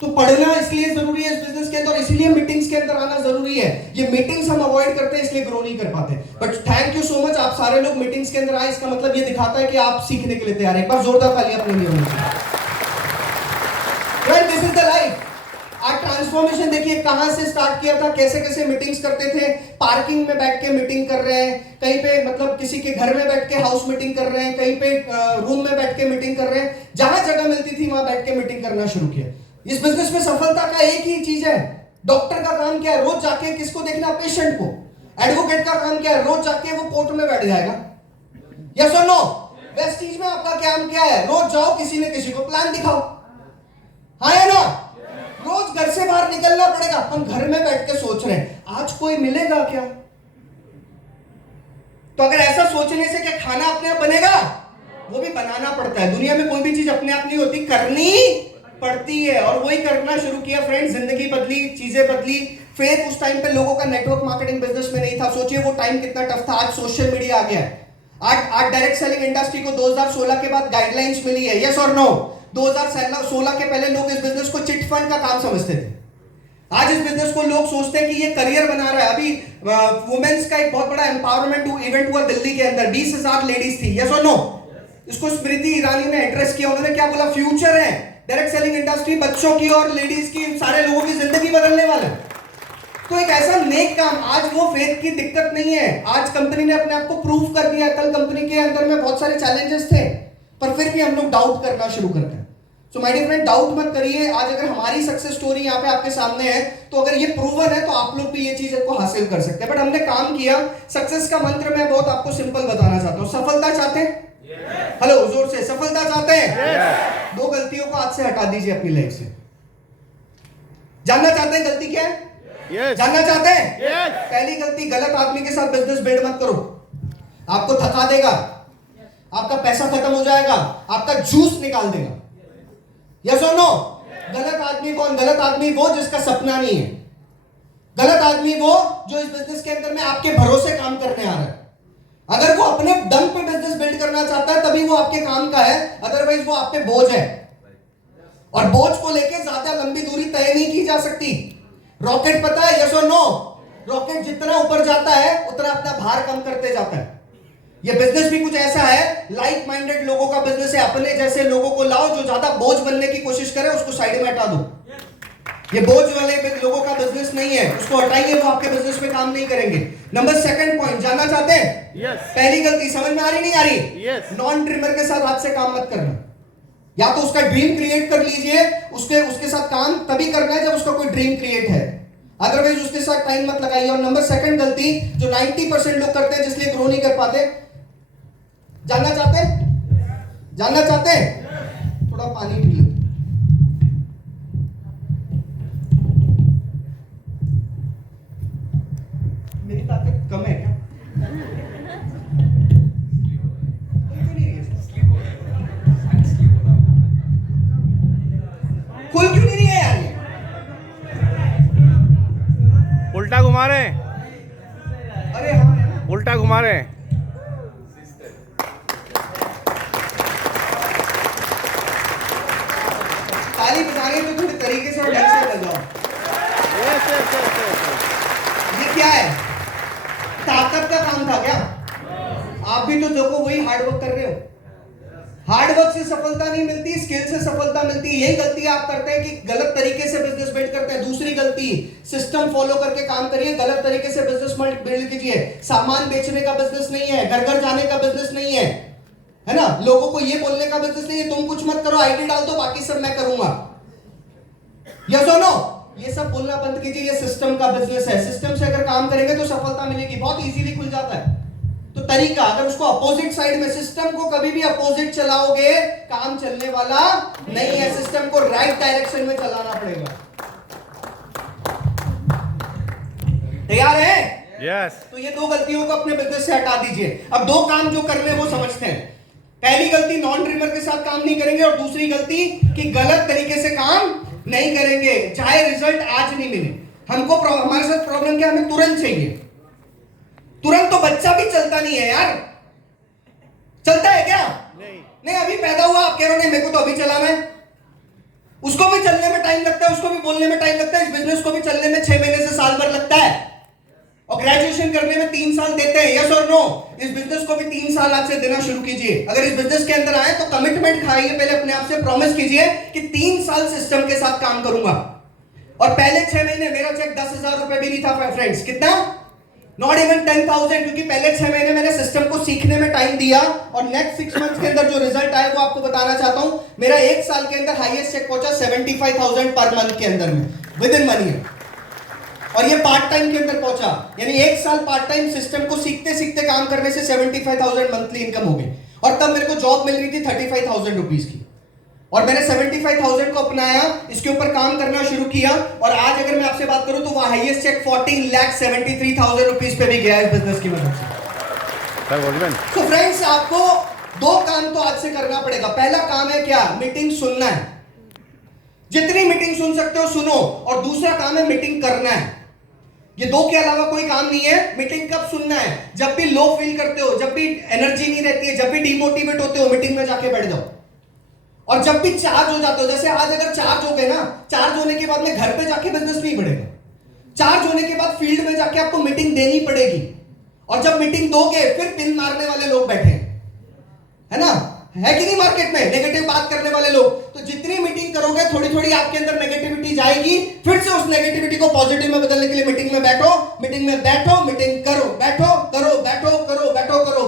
तो पढ़ना इसलिए जरूरी है इस बिजनेस के अंदर, इसलिए मीटिंग्स के अंदर आना जरूरी है। ये मीटिंग्स हम अवॉइड करते हैं, इसलिए ग्रो नहीं कर पाते। But thank you so much, आप सारे लोग मीटिंग्स के अंदर आए, इसका मतलब ये दिखाता है कि आप सीखने के लिए तैयार हैं। एक बार जोरदार ताली अपने लिए होनी चाहिए। Friend, this is the life. आज ट्रांसफॉर्मेशन देखिए कहां से स्टार्ट किया था, कैसे कैसे मीटिंग्स करते थे। पार्किंग में बैठ के मीटिंग कर रहे हैं, कहीं पे मतलब किसी के घर में बैठ के हाउस मीटिंग कर रहे हैं, कहीं पे रूम में बैठ के मीटिंग कर रहे हैं। जहां जगह मिलती थी वहां बैठ के मीटिंग करना शुरू किया। इस बिजनेस में सफलता का एक ही चीज है। डॉक्टर का काम क्या है? रोज जाके किसको देखना? पेशेंट को। एडवोकेट का काम क्या है? रोज जाके वो कोर्ट में बैठ जाएगा। यस और नो? वेस्टीज में आपका काम क्या है? रोज जाओ, किसी ने किसी को प्लान दिखाओ। हाँ या ना? रोज घर से बाहर निकलना पड़ेगा। हम घर में बैठ के सोच रहे हैं आज कोई मिलेगा क्या? तो अगर ऐसा सोचने से क्या खाना अपने आप बनेगा? वो भी बनाना पड़ता है। दुनिया में कोई भी चीज अपने आप नहीं होती, करनी पड़ती है। और वही करना शुरू किया फ्रेंड्स। जिंदगी बदली, चीजें बदली। फेथ उस टाइम पे लोगों का नेटवर्क मार्केटिंग बिजनेस में नहीं था। सोचिए वो टाइम कितना टफ था। आज सोशल मीडिया आ गया है। आज डायरेक्ट सेलिंग इंडस्ट्री को 2016 के बाद गाइडलाइंस मिली है। यस और नो? 2016 के पहले लोग इस बिजनेस को चिट फंड का काम समझते थे। आज इस बिजनेस को लोग सोचते हैं कि ये करियर बना रहा है। अभी वुमेन्स का एक बहुत बड़ा एम्पावरमेंट इवेंट हुआ दिल्ली के अंदर, 20,000 लेडीज थी। यस और नो? इसको स्मृति ईरानी ने एड्रेस किया। उन्होंने क्या बोला? फ्यूचर है डायरेक्ट सेलिंग इंडस्ट्री, बच्चों की और लेडीज की, सारे लोगों की जिंदगी बदलने वाला है। तो एक ऐसा नेक काम, आज वो फेथ की दिक्कत नहीं है, आज कंपनी ने अपने आप को प्रूव कर दिया। कल कंपनी के अंदर में बहुत सारे चैलेंजेस थे, पर फिर भी हम लोग डाउट करना शुरू करते हैं। So my dear friend, doubt मत करिए। आज अगर हमारी सक्सेस स्टोरी यहाँ पे आपके सामने है, तो अगर ये प्रूवन है तो आप लोग भी ये चीज को हासिल कर सकते हैं। बट हमने काम किया। सक्सेस का मंत्र मैं बहुत आपको सिंपल बताना चाहता हूँ। सफलता चाहते हैं? हेलो, जोर से, सफलता चाहते हैं? दो गलतियों को आज से हटा दीजिए अपनी लाइफ से। जानना चाहते हैं गलती क्या है? जानना चाहते हैं? पहली गलती, गलत आदमी के साथ बिजनेस बिल्ड मत करो। आपको थका देगा, आपका पैसा खत्म हो जाएगा, आपका जूस निकाल देगा। यस और नो? गलत आदमी कौन? गलत आदमी वो जिसका सपना नहीं है। गलत आदमी वो जो इस बिजनेस के अंदर में आपके भरोसे काम करने आ रहा है। अगर वो अपने दम पे बिजनेस बिल्ड करना चाहता है तभी वो आपके काम का है, अदरवाइज वो आप पे बोझ है। और बोझ को लेके ज्यादा लंबी दूरी तय नहीं की जा सकती। रॉकेट पता है, यस और नो? रॉकेट जितना ऊपर जाता है उतना अपना भार कम करते जाता है। ये बिजनेस भी कुछ ऐसा है, लाइक माइंडेड लोगों का बिजनेस है। अपने जैसे लोगों को लाओ जो ज्यादा बोझ बनने की कोशिश करे, उसको साइड में हटा दो। ये बोझ वाले लोगों का बिजनेस नहीं है, उसको हटाइए, वो आपके बिजनेस में काम नहीं करेंगे। नंबर सेकंड पॉइंट, जानना चाहते हैं? पहली गलती समझ में आ रही नहीं आ रही? नॉन ड्रीमर के साथ आज से काम मत करना। या तो उसका ड्रीम क्रिएट कर लीजिए, उसके साथ काम तभी करना है जब उसका कोई ड्रीम क्रिएट है, अदरवाइज उसके साथ टाइम मत लगाइए। और नंबर सेकंड गलती जो 90% लोग करते हैं, जिसलिए ग्रो नहीं कर पाते, जानना चाहते हैं? जानना चाहते हैं? थोड़ा पानी पी लो। मेरी ताकत कम है क्या? खुल क्यों नहीं है यार? उल्टा घुमा रहे हैं, अरे हाँ, उल्टा घुमा रहे हैं। ताली बजाने तो थोड़े तरीके से और ढंग से बजाओ। ये क्या है? ताकत का काम था क्या? आप भी तो देखो वही हार्ड वर्क कर रहे हो। हार्ड वर्क से सफलता नहीं मिलती, स्किल से सफलता मिलती है। यही गलती आप करते हैं कि गलत तरीके से बिजनेस बिल्ड करते हैं। दूसरी गलती, सिस्टम फॉलो करके काम करिए, गलत तरीके से बिजनेस बिल्ड कीजिए। सामान बेचने का बिजनेस नहीं है, घर घर जाने का बिजनेस नहीं है ना? लोगों को ये बोलने का बिजनेस नहीं है तुम कुछ मत करो, आईडी डाल दो, बाकी सब मैं करूंगा। यस और नो? ये सब बोलना बंद कीजिए। ये सिस्टम का बिजनेस है। सिस्टम से अगर काम करेंगे तो सफलता मिलेगी, बहुत इजीली खुल जाता है। तो तरीका, अगर उसको अपोजिट साइड में, सिस्टम को कभी भी अपोजिट चलाओगे काम चलने वाला नहीं है। सिस्टम को राइट डायरेक्शन में चलाना पड़ेगा। तैयार है? यस। तो ये दो गलतियों को अपने बिजनेस से हटा दीजिए। अब दो काम जो करने वो समझते हैं। पहली गलती, नॉन ड्रीमर के साथ काम नहीं करेंगे, और दूसरी गलती कि गलत तरीके से काम नहीं करेंगे, चाहे रिजल्ट आज नहीं मिले। हमको हमारे साथ प्रॉब्लम क्या, हमें तुरंत चाहिए। तुरंत तो बच्चा भी चलता नहीं है यार। चलता है क्या? नहीं, अभी पैदा हुआ, आप कह रहे हो नहीं मेरे को तो अभी चलाना है। उसको भी चलने में टाइम लगता है, उसको भी बोलने में टाइम लगता है। इस बिजनेस को भी चलने में 6 महीने से साल भर लगता है, और ग्रेजुएशन करने में 3 साल देते हैं। यस और नो? इस बिजनेस को भी 3 साल आज से देना शुरू कीजिए। अगर इस बिजनेस के अंदर आए तो कमिटमेंट खाइए, पहले अपने आप से प्रॉमिस कीजिए कि 3 साल सिस्टम के साथ काम करूंगा। और पहले 6 महीने मेरा चेक 10,000 रुपए भी नहीं था फ्रेंड्स। कितना? नॉट इवन 10,000, क्योंकि पहले 6 महीने मैंने सिस्टम को सीखने में टाइम दिया, और नेक्स्ट 6 मंथ्स के अंदर जो रिजल्ट आए वो आपको बताना चाहता हूं। मेरा 1 साल के अंदर हाईएस्ट चेक पहुंचा 75,000 पर मंथ के अंदर में, विद इन 1 ईयर। और ये पार्ट टाइम के अंदर पहुंचा, यानी 1 साल पार्ट टाइम सिस्टम को सीखते सीखते काम करने से 75,000 मंथली इनकम हो गई। और तब मेरे को जॉब मिल रही थी 35,000 रुपीज की, और मैंने 75,000 को अपनाया, इसके ऊपर काम करना शुरू किया, और आज अगर मैं आपसे बात करूं तो वह हाईएस्ट चेक 14,73,000 रुपीज पे भी गया इस बिजनेस की मदद से। तो फ्रेंड्स, आपको 2 काम तो आज से करना पड़ेगा। पहला काम है क्या? मीटिंग सुनना है। जितनी मीटिंग सुन सकते हो सुनो। और दूसरा काम है मीटिंग करना है। ये 2 के अलावा कोई काम नहीं है। मीटिंग कब सुनना है? जब भी लो फील करते हो, जब भी एनर्जी नहीं रहती है, जब भी डिमोटिवेट होते हो, मीटिंग में जाके बैठ जाओ। और जब भी चार्ज हो जाते हो, जैसे आज अगर चार्ज हो गए ना, चार्ज होने के बाद में घर पे जाके बिजनेस नहीं बढ़ेगा। चार्ज होने के बाद फील्ड में जाके आपको मीटिंग देनी पड़ेगी, और जब मीटिंग दोगे फिर पिन मारने वाले लोग बैठे हैं, है ना? है कि नहीं मार्केट में नेगेटिव बात करने वाले लोग। तो जितनी मीटिंग करोगे थोड़ी थोड़ी आपके अंदर नेगेटिविटी जाएगी, फिर से उस नेगेटिविटी को पॉजिटिव में बदलने के लिए मीटिंग में बैठो, मीटिंग करो, बैठो करो।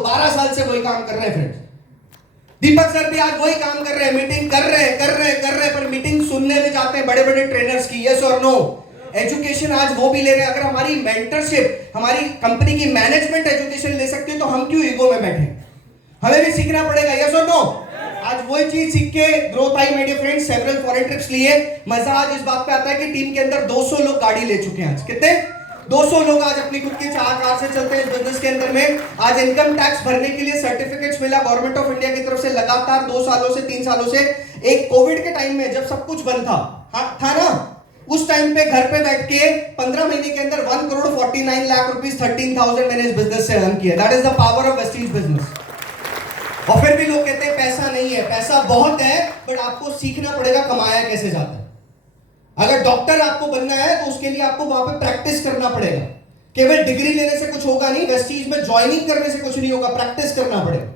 12 साल से वही काम कर रहे हैं फ्रेंड्स। दीपक सर भी आज वही काम कर रहे हैं, मीटिंग कर रहे हैं, पर मीटिंग सुनने में जाते हैं बड़े बड़े ट्रेनर्स की, यस और नो। एजुकेशन आज वो भी ले रहे हैं। अगर हमारी मेंटरशिप, हमारी कंपनी की मैनेजमेंट एजुकेशन ले सकती है तो हम क्यों ईगो में बैठे? हमें भी सीखना पड़ेगा, यस और नो। आज वही चीज सीख के ग्रोथ आई my dear friends. Several foreign trips लिए। मजा आज इस बात पे आता है कि टीम के अंदर 200 लोग गाड़ी ले चुके हैं। आज कितने? 200 लोग आज अपनी खुद की कार से चलते हैं इस बिजनेस के अंदर में। आज इनकम टैक्स भरने के लिए सर्टिफिकेट्स मिला गवर्नमेंट ऑफ इंडिया की तरफ से लगातार 2 सालों से 3 सालों से। एक कोविड के टाइम में जब सब कुछ बंद था ना, उस टाइम पे घर पे बैठ के 15 महीने के अंदर 1 करोड़ 49 लाख रुपीस 13,000 मैंने इस बिजनेस से अर्न किया। That is the power of Vestige business. और फिर भी लोग कहते हैं पैसा नहीं है। पैसा बहुत है, बट आपको सीखना पड़ेगा कमाया कैसे जाता है। अगर डॉक्टर आपको बनना है तो उसके लिए आपको वहां पे प्रैक्टिस करना पड़ेगा। केवल डिग्री लेने से कुछ होगा नहीं, वेस्टीज में ज्वाइनिंग करने से कुछ नहीं होगा, प्रैक्टिस करना पड़ेगा।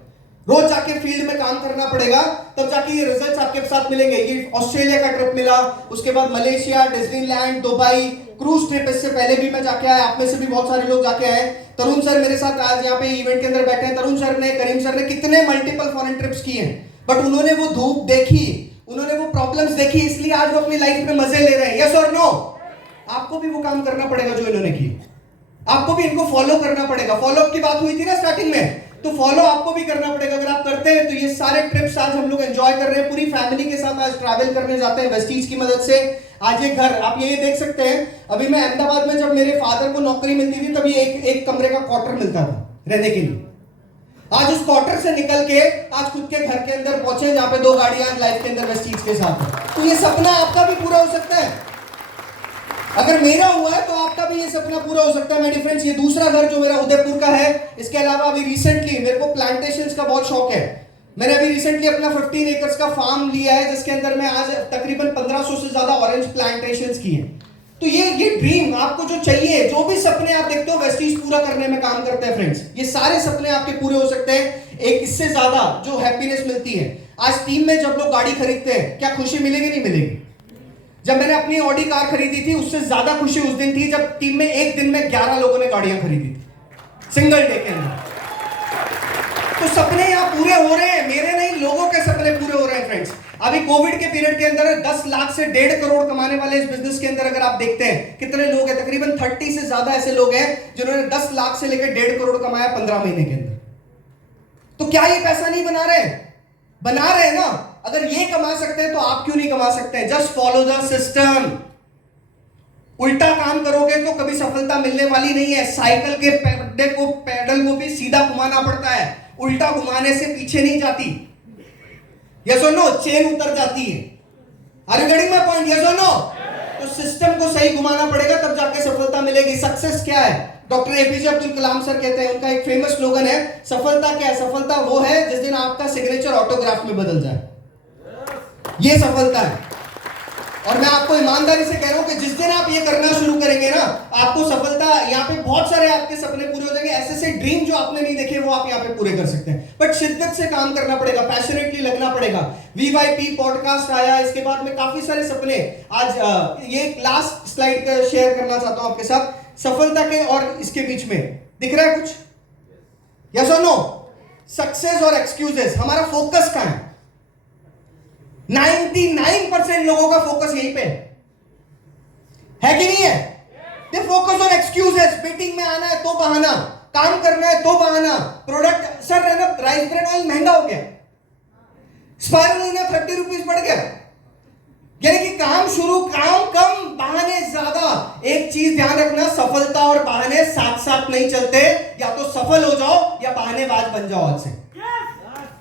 रोज जाके फील्ड में काम करना पड़ेगा, तब जाके ये रिजल्ट्स आपके साथ मिलेंगे। ये ऑस्ट्रेलिया का ट्रिप मिला, उसके बाद Malaysia, Disneyland, Dubai, cruise trip इससे पहले भी मैं जाके आया। आप में से भी बहुत सारे लोग जाके आए। तरुण सर मेरे साथ आज यहाँ पे इवेंट के अंदर बैठे हैं। तरुण सर ने, करीम सर ने कितने मल्टीपल फॉरेन ट्रिप्स किए हैं, बट उन्होंने वो धूप देखी, उन्होंने वो प्रॉब्लम्स देखी, इसलिए आज वो अपनी लाइफ में मजे ले रहे हैं, यस और नो। आपको भी वो काम करना पड़ेगा जो इन्होंने किए। आपको भी इनको फॉलो करना पड़ेगा। फॉलोअप की बात हुई थी ना स्टार्टिंग में, तो फॉलो आपको भी करना पड़ेगा। अगर आप करते हैं तो ये सारे ट्रिप्स आज हम लोग एंजॉय कर रहे हैं, पूरी फैमिली के साथ आज ट्रैवल करने जाते हैं वेस्टीज की मदद से। आज ये घर आप ये देख सकते हैं। अभी मैं अहमदाबाद में जब मेरे फादर को नौकरी मिलती थी तब ये एक कमरे का क्वार्टर मिलता था रहने के लिए। आज उस क्वार्टर से निकल के आज खुद के घर के अंदर पहुंचे जहां पे 2 गाड़ियां लाइफ के अंदर वेस्टीज के साथ है। तो ये सपना आपका भी पूरा हो सकता है। अगर मेरा हुआ है तो आपका भी ये सपना पूरा हो सकता है मेरे फ्रेंड्स। ये दूसरा घर जो मेरा उदयपुर का है। इसके अलावा अभी रिसेंटली मेरे को प्लांटेशंस का बहुत शौक है। मैंने अभी रिसेंटली अपना 15 एकर्स का फार्म लिया है, जिसके अंदर मैं आज तकरीबन 1500 से ज्यादा ऑरेंज प्लांटेशंस किए। तो ये ड्रीम आपको जो चाहिए, जो भी सपने आप देखते हो वेस्टीज पूरा करने में काम करते हैं फ्रेंड्स। ये सारे सपने आपके पूरे हो सकते हैं। एक इससे ज्यादा जो हैप्पीनेस मिलती है आज टीम में जब लोग गाड़ी खरीदते हैं, क्या खुशी मिलेगी? नहीं मिलेगी। जब मैंने अपनी ऑडी कार खरीदी थी, उससे ज्यादा खुशी उस दिन थी जब टीम में एक दिन में 11 लोगों ने गाड़ियां खरीदी थी सिंगल डे के अंदर। तो सपने यहां पूरे हो रहे हैं, मेरे नहीं, लोगों के सपने पूरे हो रहे हैं फ्रेंड्स। अभी कोविड के पीरियड के अंदर 10 लाख से 1.5 करोड़ कमाने वाले इस बिजनेस के अंदर अगर आप देखते हैं कितने लोग हैं, तकरीबन 30 से ज्यादा ऐसे लोग हैं जिन्होंने 10 लाख से लेकर 1.5 करोड़ कमाया 15 महीने के अंदर। तो क्या ये पैसा नहीं बना रहे? बना रहे हैं ना। अगर ये कमा सकते हैं तो आप क्यों नहीं कमा सकते हैं? Just follow the system. उल्टा काम करोगे तो कभी सफलता मिलने वाली नहीं है। साइकिल के पैडल को भी सीधा घुमाना पड़ता है, उल्टा घुमाने से पीछे नहीं जाती। यस और नो? चेन उतर जाती है। Are you getting my point? Yes और नो? तो सिस्टम को सही घुमाना पड़ेगा, तब जाके सफलता मिलेगी। सक्सेस क्या है? Doctor APJ Abdul Kalam sir कहते हैं, उनका एक फेमस स्लोगन है, सफलता क्या है? सफलता वो है जिस दिन आपका सिग्नेचर ऑटोग्राफ में बदल जाए, ये सफलता है। और मैं आपको ईमानदारी से कह रहा हूं कि जिस दिन आप ये करना शुरू करेंगे ना, आपको सफलता, यहाँ पे बहुत सारे आपके सपने पूरे हो जाएंगे। ऐसे ऐसे ड्रीम जो आपने नहीं देखे वो आप यहाँ पे पूरे कर सकते हैं, बट शिद्दत से काम करना पड़ेगा, पैशनेटली लगना पड़ेगा। वीवाईपी पॉडकास्ट आया, इसके बाद में काफी सारे सपने। आज ये लास्ट स्लाइड शेयर करना चाहता हूं आपके साथ, सफलता के और इसके बीच में दिख रहा है कुछ? यस और नो? सक्सेस और एक्सक्यूजेस, हमारा फोकस कहां है? 99% लोगों का फोकस यहीं पे है कि नहीं है? They focus on excuses. Meeting में आना है तो बहाना, काम करना है तो बहाना, product sir rice bran oil महंगा हो गया, स्पाइरुलिना 30 रुपीज बढ़ गया, यानी कि काम शुरू, काम कम, बहाने ज्यादा। एक चीज ध्यान रखना, सफलता और बहाने साथ साथ नहीं चलते। या तो सफल हो जाओ या बहानेबाज बन जाओ आज से।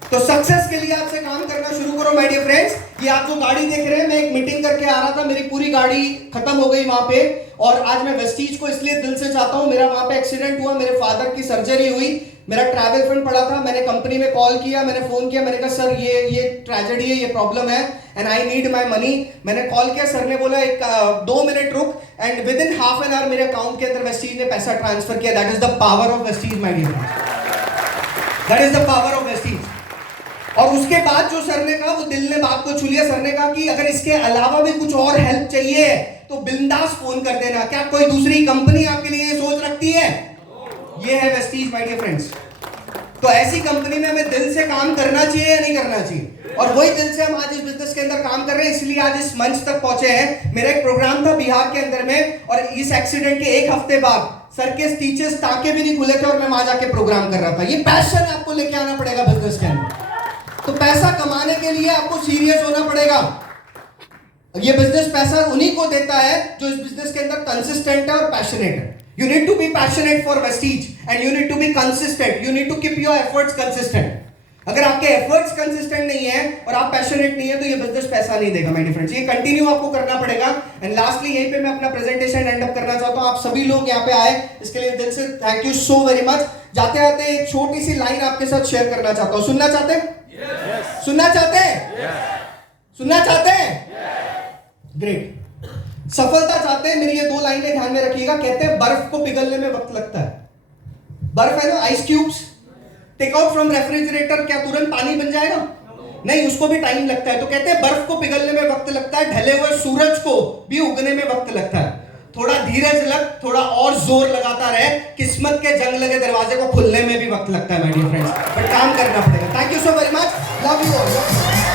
तो सक्सेस के लिए आज से काम करना शुरू करो माय डियर फ्रेंड्स। ये आप जो गाड़ी देख रहे हैं, मैं एक मीटिंग करके आ रहा था, मेरी पूरी गाड़ी खत्म हो गई वहां पे, और आज मैं वेस्टीज को इसलिए दिल से चाहता हूं। मेरा वहां पे एक्सीडेंट हुआ, मेरे फादर की सर्जरी हुई, मेरा ट्रैवल फंड पड़ा था। मैंने कंपनी में कॉल किया, मैंने फोन किया, मैंने कहा सर ये ट्रेजेडी है, ये प्रॉब्लम है and I need my money. मैंने कॉल किया, सर ने बोला 2 मिनट रुक, and within half an hour मेरे अकाउंट के अंदर वेस्टीज ने पैसा ट्रांसफर किया। That is the power of Vestige my dear friends, that is the power of Vestige. और उसके बाद जो सर ने कहा वो दिल ने बात को छू लिया। सर ने कहा कि अगर इसके अलावा भी कुछ और हेल्प चाहिए तो बिंदास फोन कर देना। क्या कोई दूसरी कंपनी आपके लिए ये सोच रखती है? ये है वेस्टीज माय डियर फ्रेंड्स। तो ऐसी कंपनी में हमें दिल से काम करना चाहिए या नहीं करना चाहिए? और वही दिल से हम आज इस बिजनेस के अंदर काम कर रहे हैं, इसलिए आज इस मंच तक पहुंचे हैं। मेरा एक प्रोग्राम था बिहार के अंदर में, और इस एक्सीडेंट के एक हफ्ते बाद सर के स्टीचेस टाके भी नहीं खुले थे और मैं वहां जाके प्रोग्राम कर रहा था। ये पैशन आपको लेके आना पड़ेगा बिजनेस के अंदर। तो पैसा कमाने के लिए आपको सीरियस होना पड़ेगा। ये बिजनेस पैसा उन्हीं को देता है जो इस बिजनेस के अंदर कंसिस्टेंट है और पैशनेट है। You need to be passionate for Vestige and you need to be consistent. You need to keep your efforts consistent. अगर आपके एफर्ट्स कंसिस्टेंट नहीं है और आप पैशनेट नहीं है तो ये बिजनेस पैसा नहीं देगा माय डियर फ्रेंड्स। ये कंटिन्यू आपको करना पड़ेगा। एंड लास्टली यहीं पे मैं अपना प्रेजेंटेशन एंड अप करना चाहता हूं। आप सभी लोग यहाँ पे आए इसके लिए दिल से thank you so very much. जाते आते एक छोटी सी लाइन आपके साथ शेयर करना चाहता हूं। सुनना चाहते हैं? Yes. सुनना चाहते हैं? Yes. सुनना चाहते हैं? Yes. ग्रेट। सफलता चाहते हैं? मेरी ये दो लाइनें ध्यान में रखिएगा। कहते हैं बर्फ को पिघलने में वक्त लगता है। बर्फ है ना, ice cubes take out from refrigerator, क्या तुरंत पानी बन जाएगा? नहीं, उसको भी टाइम लगता है। तो कहते हैं बर्फ को पिघलने में वक्त लगता है, ढले हुए सूरज को भी उगने में वक्त लगता है। थोड़ा धीरज लग, थोड़ा और जोर लगाता रहे, किस्मत के जंग लगे दरवाजे को खुलने में भी वक्त लगता है माय डियर फ्रेंड्स, बट काम करना पड़ेगा। Thank you so very much, love you all.